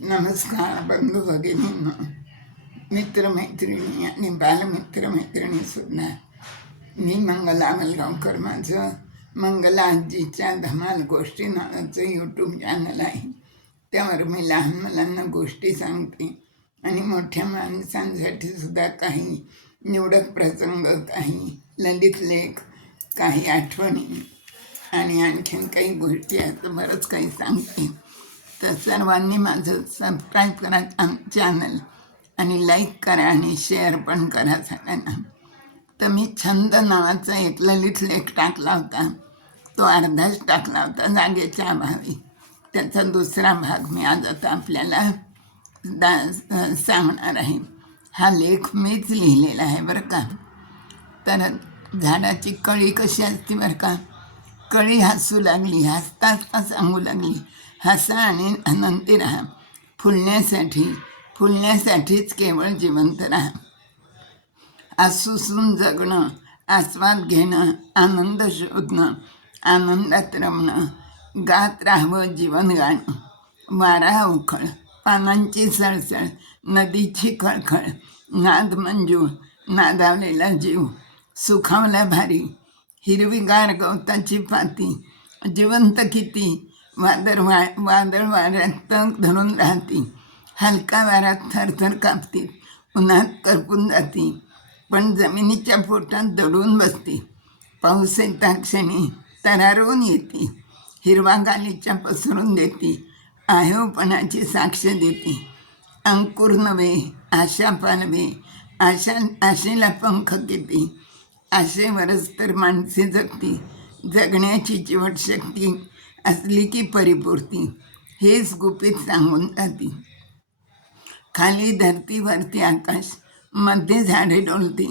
नमस्कार बंधू भगिनींनो, मित्रमैत्रिणी आणि बालमित्रमैत्रिणीसुद्धा. मी मंगला मलगावकर. माझं मंगला आजीच्या धमाल गोष्टी नावाचं यूट्यूब चॅनल आहे. त्यावर मी लहान मुलांना गोष्टी सांगते आणि मोठ्या माणसांसाठी सुद्धा काही निवडक प्रसंग, काही ललित लेख, काही आठवणी आणि आणखीन काही गोष्टी आहेत. बरंच काही सांगते. तर सर्वांनी माझं सबस्क्राईब करा चॅनल आणि लाईक करा आणि शेअर पण करा सगळ्यांना. तर मी छंद नावाचा एक ललित लेख टाकला होता. तो अर्धाच टाकला होता जागेच्या अभावी. त्याचा दुसरा भाग मी आज आता आपल्याला सांगणार आहे. हा लेख मीच लिहिलेला आहे बरं का. तर झाडाची कळी कशी असते बरं का. कळी हसू लागली, हसता हसता सांगू लागली, हसा आणि आनंदी राहा. फुलण्यासाठीच केवळ जिवंत राहा. आसूसून जगणं, आस्वाद घेणं, आनंद शोधणं, आनंदात रमणं, गात राहावं जीवन गाणं. वारा उखळ, पानांची सळसळ, नदीची खळखळ, नाद मंजूळ, नादावलेला जीव, सुखावला भारी, हिरवीगार गवताची पाती, जिवंत किती, वादळ वाऱ्यात धरून राहती, हलका वाऱ्यात थरथर कापती, उन्हात करपून जाती, पण जमिनीच्या पोटात दडून बसती. पाऊस येता क्षणी तरारून येते, हिरवा गालीच्या पसरून देते, आहेवपणाची साक्ष देते. अंकुर नवे, आशा पालवे, आशेला पंख किती, आशेवरच तर माणसे जगती. जगण्याची चिवट शक्ती असली की परिपूर्ती, हेच गुपित सांगून जाती. खाली धरतीवरती आकाश, मध्ये झाडे डोलती,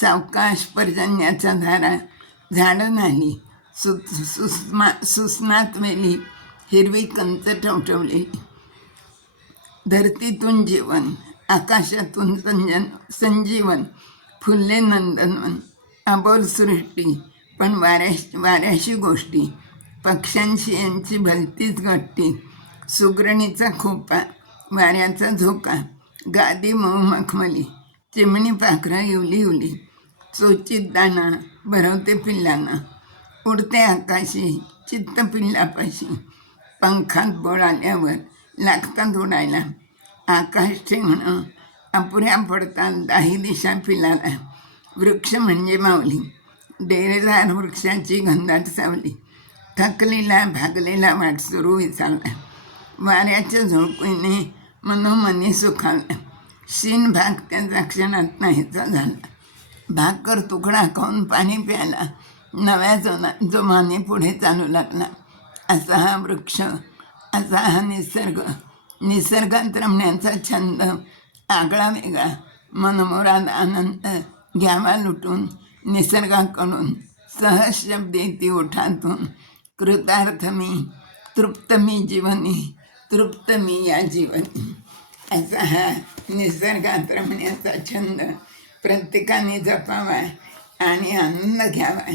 सावकाश पर्जन्याच्या धारा, झाडं नाही सुस्नात वेली, हिरवी कंच टवटवलेली. धरतीतून जीवन, आकाशातून संजीवन, फुलले नंदनवन. अबोल सृष्टी, पण वाऱ्याशी गोष्टी, पक्ष्यांशी यांची भलतीच गट्टी. सुगरणीचा खोपा, वाऱ्याचा झोका, गादी मऊ मखमली, चिमणी पाखरं इवली इवली. चोचीत दाना भरवते पिल्लांना, उडते आकाशी चित्त पिल्लापाशी. पंखात बळ आल्यावर लागतात उडायला, आकाश ठेवणं अपुऱ्या पडतात दाही दिशा पिलाला. वृक्ष म्हणजे माऊली, डेरेदार वृक्षाची घनदाट सावली, थकलेला भागलेला वाटसरू विसावला. वाऱ्याच्या झुळकुईने मनोमनी सुखावला, शीन भाग त्याचा क्षणात नाहीचा झाला. भाकर तुकडा खाऊन पाणी प्यायला, नव्या जोमाने पुढे चालू लागला. असा हा वृक्ष, असा हा निसर्ग. निसर्गात रमण्याचा छंद आगळा वेगळा. मनमोराद आनंद घ्यावा लुटून निसर्गाकडून. सहज शब्द येते ओठातून, कृतार्थ मी, तृप्त मी जीवनी, तृप्त मी या जीवनी. असा हा निसर्गात रमण्याचा छंद प्रत्येकाने जपावा आणि आनंद घ्यावा,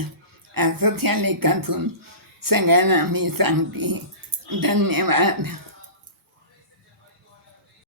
असंच या लेखातून सगळ्यांना मी सांगते. धन्यवाद.